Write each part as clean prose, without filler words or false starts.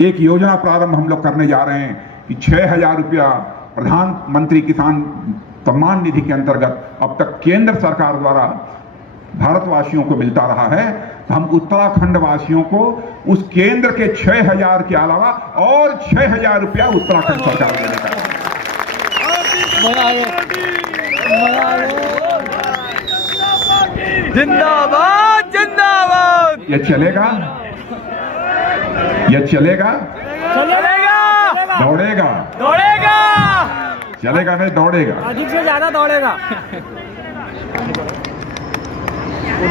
एक योजना प्रारंभ हम लोग करने जा रहे हैं कि 6,000 रुपया प्रधानमंत्री किसान सम्मान निधि के अंतर्गत अब तक केंद्र सरकार द्वारा भारतवासियों को मिलता रहा है, तो हम उत्तराखंड वासियों को उस केंद्र के 6,000 के अलावा और 6,000 रुपया उत्तराखंड सरकार देने का। जिंदाबाद जिंदाबाद। ये चलेगा, ये चलेगा, चलेगा, दौड़ेगा, दौड़ेगा, चलेगा नहीं दौड़ेगा, अधिक से ज्यादा दौड़ेगा।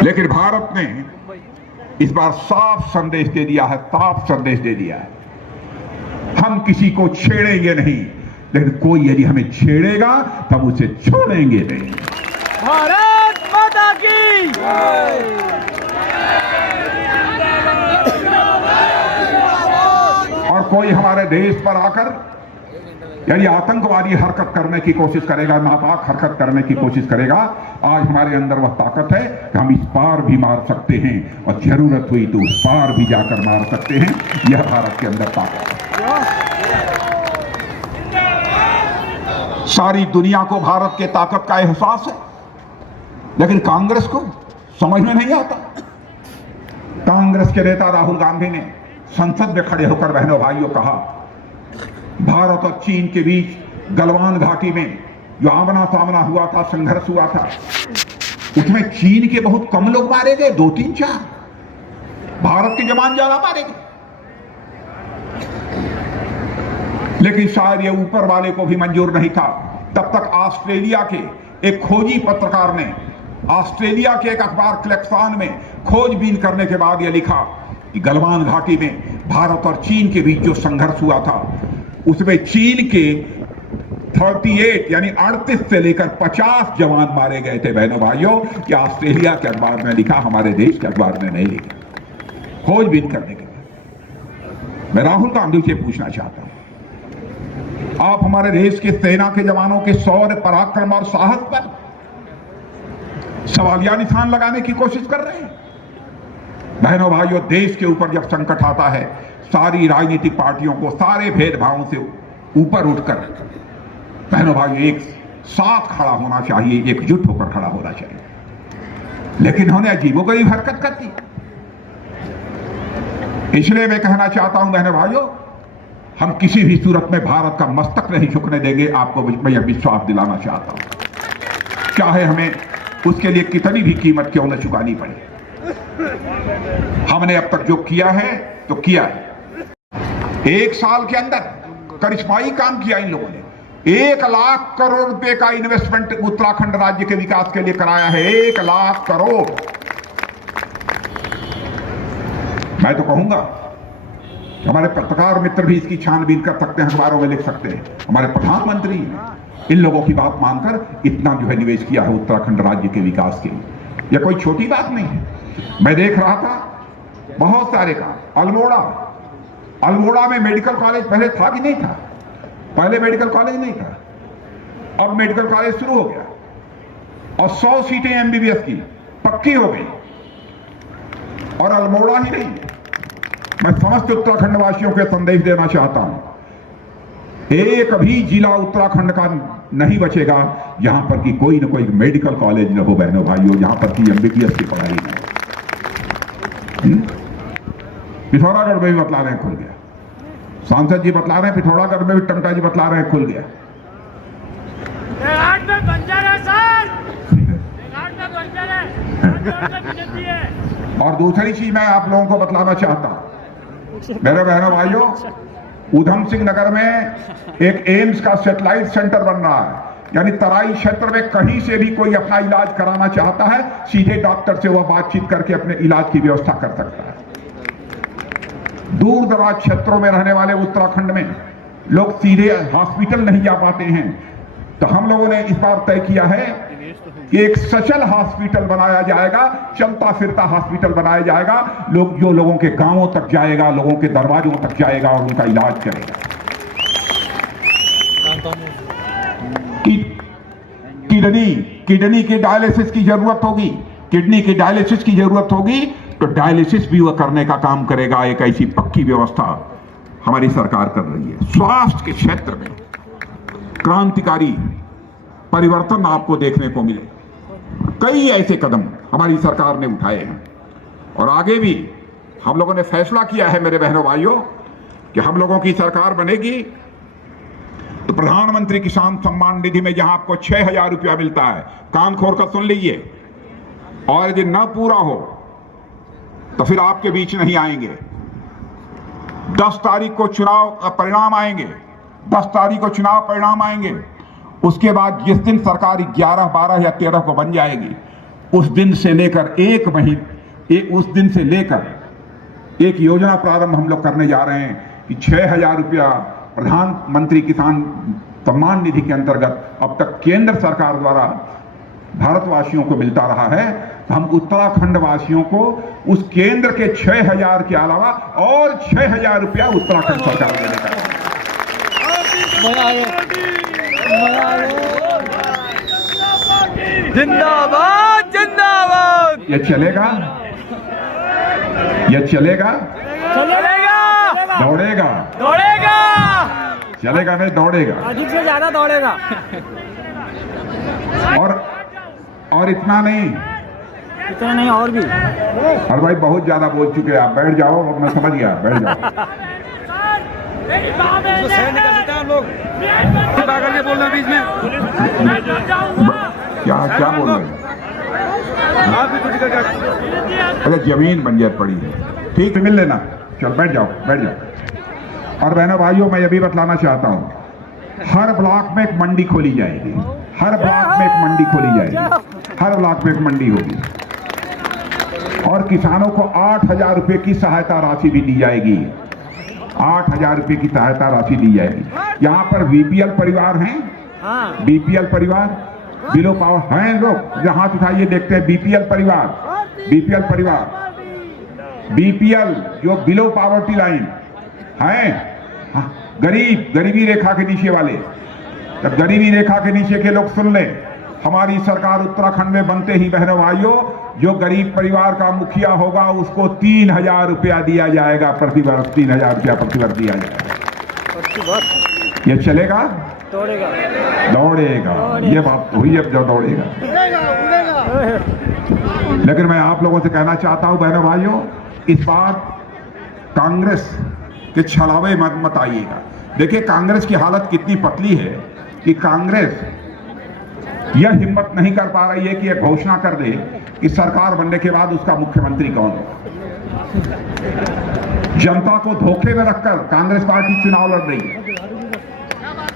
लेकिन भारत ने इस बार साफ संदेश दे दिया है, साफ संदेश दे दिया है, हम किसी को छेड़ेंगे नहीं, लेकिन कोई यदि हमें छेड़ेगा तो हम उसे छोड़ेंगे नहीं। भारत माता की और कोई हमारे देश पर आकर यदि आतंकवादी हरकत करने की कोशिश करेगा, नापाक हरकत करने की कोशिश करेगा, आज हमारे अंदर वह ताकत है कि हम इस पार भी मार सकते हैं और जरूरत हुई तो उस पार भी जाकर मार सकते हैं। यह भारत के अंदर ताकत है। सारी दुनिया को भारत के ताकत का एहसास है, लेकिन कांग्रेस को समझ में नहीं आता। कांग्रेस के नेता राहुल गांधी ने संसद में खड़े होकर बहनों भाइयों कहा, भारत और चीन के बीच गलवान घाटी में जो आमना सामना हुआ था, संघर्ष हुआ था, उसमें चीन के बहुत कम लोग मारे गए, 2, 3, 4। भारत के जवान ज्यादा मारे गए। लेकिन शायद ये ऊपर वाले को भी मंजूर नहीं था। तब तक ऑस्ट्रेलिया के एक खोजी पत्रकार ने ऑस्ट्रेलिया के एक अखबार क्लेक्सान में खोजबीन करने के बाद यह लिखा कि गलवान घाटी में भारत और चीन के बीच जो संघर्ष हुआ था, उसमें चीन के 38 यानी 38 से लेकर 50 जवान मारे गए थे। बहनों भाइयों, कि ऑस्ट्रेलिया के अखबार में लिखा, हमारे देश के अखबार में नहीं लिखा। खोजबीन करने के बाद मैं राहुल गांधी से पूछना चाहता हूं, आप हमारे देश के सेना के जवानों के शौर्य, पराक्रम और साहस पर सवालिया निशान लगाने की कोशिश कर रहे हैं। बहनों भाइयों, देश के ऊपर जब संकट आता है, सारी राजनीतिक पार्टियों को सारे भेदभावों से ऊपर उठकर बहनों भाइयों एक साथ खड़ा होना चाहिए, एकजुट होकर खड़ा होना चाहिए। लेकिन उन्होंने अजीबोगरीब हरकत कर दी। इसलिए मैं कहना चाहता हूं बहनों भाइयों, हम किसी भी सूरत में भारत का मस्तक नहीं झुकने देंगे। आपको मैं यह विश्वास दिलाना चाहता हूं, चाहे हमें उसके लिए कितनी भी कीमत क्यों न चुकानी पड़े। हमने अब तक जो किया है तो किया है। 1 साल के अंदर करिश्माई काम किया इन लोगों ने। 1 लाख करोड़ रुपए का इन्वेस्टमेंट उत्तराखंड राज्य के विकास के लिए कराया है। 1 लाख करोड़। मैं तो कहूंगा हमारे पत्रकार मित्र भी इसकी छानबीन कर सकते हैं, अखबारों में लिख सकते हैं। हमारे प्रधानमंत्री इन लोगों की बात मानकर इतना जो है निवेश किया है उत्तराखंड राज्य के विकास के लिए। यह कोई छोटी बात नहीं है। मैं देख रहा था बहुत सारे काम। अल्मोड़ा में मेडिकल कॉलेज पहले था कि नहीं था? पहले मेडिकल कॉलेज नहीं था, अब मेडिकल कॉलेज शुरू हो गया और 100 सीटें एमबीबीएस की पक्की हो गई। और अल्मोड़ा ही नहीं, मैं समस्त उत्तराखंड वासियों को संदेश देना चाहता हूं, एक भी जिला उत्तराखंड का नहीं बचेगा जहां पर कि कोई न कोई मेडिकल कॉलेज न हो। बहनों भाइयों, जहां पर कि एमबीबीएस की पढ़ाई न हो। पिथौरागढ़ में भी बतला रहे हैं खुल गया, सांसद जी बतला रहे हैं। पिथौरागढ़ में भी टंटा जी बतला रहे हैं खुल गया। और दूसरी चीज मैं आप लोगों को बतलाना चाहता हूं, मेरे बहनों भाइयों, उधम सिंह नगर में एक एम्स का सैटेलाइट सेंटर बन रहा है। यानी तराई क्षेत्र में कहीं से भी कोई अपना इलाज कराना चाहता है, सीधे डॉक्टर से वह बातचीत करके अपने इलाज की व्यवस्था कर सकता है। दूर दराज क्षेत्रों में रहने वाले उत्तराखंड में लोग सीधे हॉस्पिटल नहीं जा पाते हैं, तो हम लोगों ने इस बार तय किया है कि एक सचल हॉस्पिटल बनाया जाएगा, चलता फिरता हॉस्पिटल बनाया जाएगा। जो लोगों के गांवों तक जाएगा, लोगों के दरवाजों तक जाएगा और उनका इलाज करेगा। किडनी की डायलिसिस की जरूरत होगी, किडनी की डायलिसिस की जरूरत होगी तो डायलिसिस भी वह करने का काम करेगा। एक ऐसी पक्की व्यवस्था हमारी सरकार कर रही है। स्वास्थ्य के क्षेत्र में क्रांतिकारी परिवर्तन आपको देखने को मिले। कई ऐसे कदम हमारी सरकार ने उठाए हैं और आगे भी हम लोगों ने फैसला किया है मेरे बहनों भाइयों कि हम लोगों की सरकार बनेगी तो प्रधानमंत्री किसान सम्मान निधि में जहां आपको 6,000 रुपया मिलता है, कान खोल कर सुन लीजिए, और यदि न पूरा हो तो फिर आपके बीच नहीं आएंगे। 10 तारीख को चुनाव परिणाम आएंगे, 10 तारीख को चुनाव परिणाम आएंगे। उसके बाद जिस दिन सरकार 11, 12 या 13 को बन जाएगी, उस दिन से लेकर एक महीने, उस दिन से लेकर एक योजना प्रारंभ हम लोग करने जा रहे हैं कि 6,000 रुपया प्रधानमंत्री किसान सम्मान निधि के अंतर्गत अब तक केंद्र सरकार द्वारा भारतवासियों को मिलता रहा है। तो हम उत्तराखंड वासियों को उस केंद्र के 6,000 के अलावा और 6,000 रुपया उत्तराखंड सरकार देने का। जिंदाबाद जिंदाबाद। ये चलेगा, ये चलेगा, चलेगा, दौड़ेगा, दौड़ेगा, चलेगा नहीं दौड़ेगा, अधिक से ज्यादा दौड़ेगा। और इतना नहीं, इतना नहीं और भी। और भाई बहुत ज्यादा बोल चुके हैं आप, बैठ जाओ, अब मैं समझ गया, बैठ जाओ। लोग बोल रहे बीच में, क्या बोल रहे हैं? अरे जमीन बंजर पड़ी है, ठीक है मिल लेना, चल बैठ जाओ, बैठ जाओ। और बहनों भाइयों, मैं ये भी बतलाना चाहता हूँ, हर ब्लॉक में एक मंडी खोली जाएगी, हर ब्लॉक में एक मंडी खोली जाएगी, हर ब्लॉक में एक मंडी होगी और किसानों को 8,000 रुपये की सहायता राशि भी दी जाएगी। 8,000 रुपये की सहायता राशि दी जाएगी। यहाँ पर बीपीएल परिवार हैं, बीपीएल परिवार, बिलो पावर हैं लोग, जो हाथ उठाइए देखते हैं। बीपीएल परिवार, बीपीएल परिवार, बीपीएल जो बिलो पॉवर्टी लाइन हैं, गरीब, गरीबी रेखा के नीचे वाले, तब गरीबी रेखा के नीचे के लोग सुन लें, हमारी सरकार उत्तराखंड में बनते ही बहनों भाइयों, जो गरीब परिवार का मुखिया होगा उसको 3,000 रुपया दिया जाएगा प्रतिवर्ष, 3,000 रुपया प्रतिवर्ष दिया जाएगा। ये चलेगा, दौड़ेगा, दौड़ेगा, ये बात तो हुई, अब जो दौड़ेगा। लेकिन मैं आप लोगों से कहना चाहता हूं बहनों भाइयों, इस बार कांग्रेस के छलावे मत आइएगा। देखिए कांग्रेस की हालत कितनी पतली है कि कांग्रेस यह हिम्मत नहीं कर पा रही है कि यह घोषणा कर दे कि सरकार बनने के बाद उसका मुख्यमंत्री कौन है। जनता को धोखे में रखकर कांग्रेस पार्टी चुनाव लड़ रही है।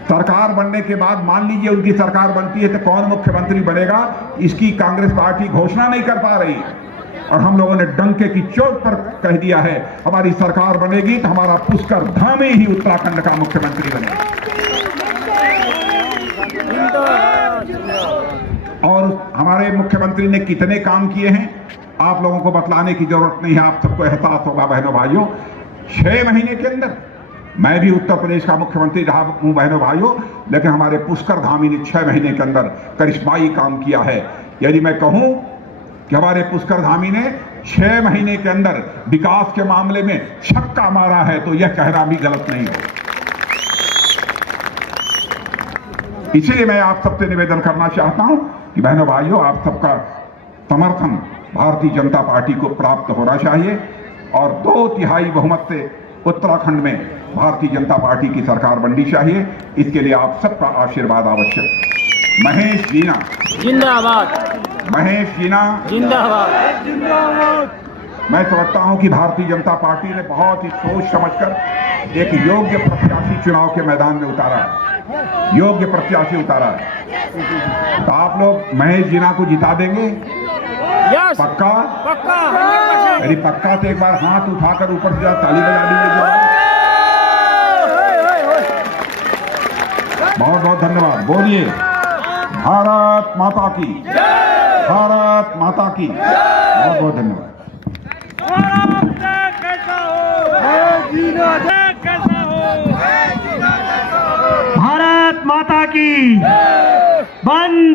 सरकार बनने के बाद मान लीजिए उनकी सरकार बनती है तो कौन मुख्यमंत्री बनेगा, इसकी कांग्रेस पार्टी घोषणा नहीं कर पा रही है। और हम लोगों ने डंके की चोट पर कह दिया है, हमारी सरकार बनेगी तो हमारा पुष्कर धामी ही उत्तराखंड का मुख्यमंत्री बनेगा। और हमारे मुख्यमंत्री ने कितने काम किए हैं आप लोगों को बतलाने की जरूरत नहीं है, आप सबको एहसास होगा बहनों भाइयों। 6 महीने के अंदर, मैं भी उत्तर प्रदेश का मुख्यमंत्री रहा हूं बहनों भाइयों, लेकिन हमारे पुष्कर धामी ने 6 महीने के अंदर करिश्माई काम किया है। यदि मैं कहूं कि हमारे पुष्कर धामी ने 6 महीने के अंदर विकास के मामले में छक्का मारा है तो यह कहना भी गलत नहीं हो। इसलिए मैं आप सबसे निवेदन करना चाहता हूं कि बहनों भाइयों, आप सबका समर्थन भारतीय जनता पार्टी को प्राप्त होना चाहिए और 2/3 बहुमत से उत्तराखंड में भारतीय जनता पार्टी की सरकार बननी चाहिए। इसके लिए आप सबका आशीर्वाद आवश्यक। महेश जीना जिंदाबाद, महेश जीना जिंदाबाद, जिंदाबाद। मैं समझता हूं कि भारतीय जनता पार्टी ने बहुत ही सोच समझकर एक योग्य प्रत्याशी चुनाव के मैदान में उतारा है, योग्य प्रत्याशी उतारा है। तो आप लोग महेश जीना को जिता देंगे? पक्का? पक्का, यदि पक्का तो एक बार हाथ उठाकर ऊपर से ताली बजा दीजिए। बहुत बहुत धन्यवाद। बोलिए भारत माता की, भारत माता की। बहुत बहुत धन्यवाद। भारत माता की, वंदे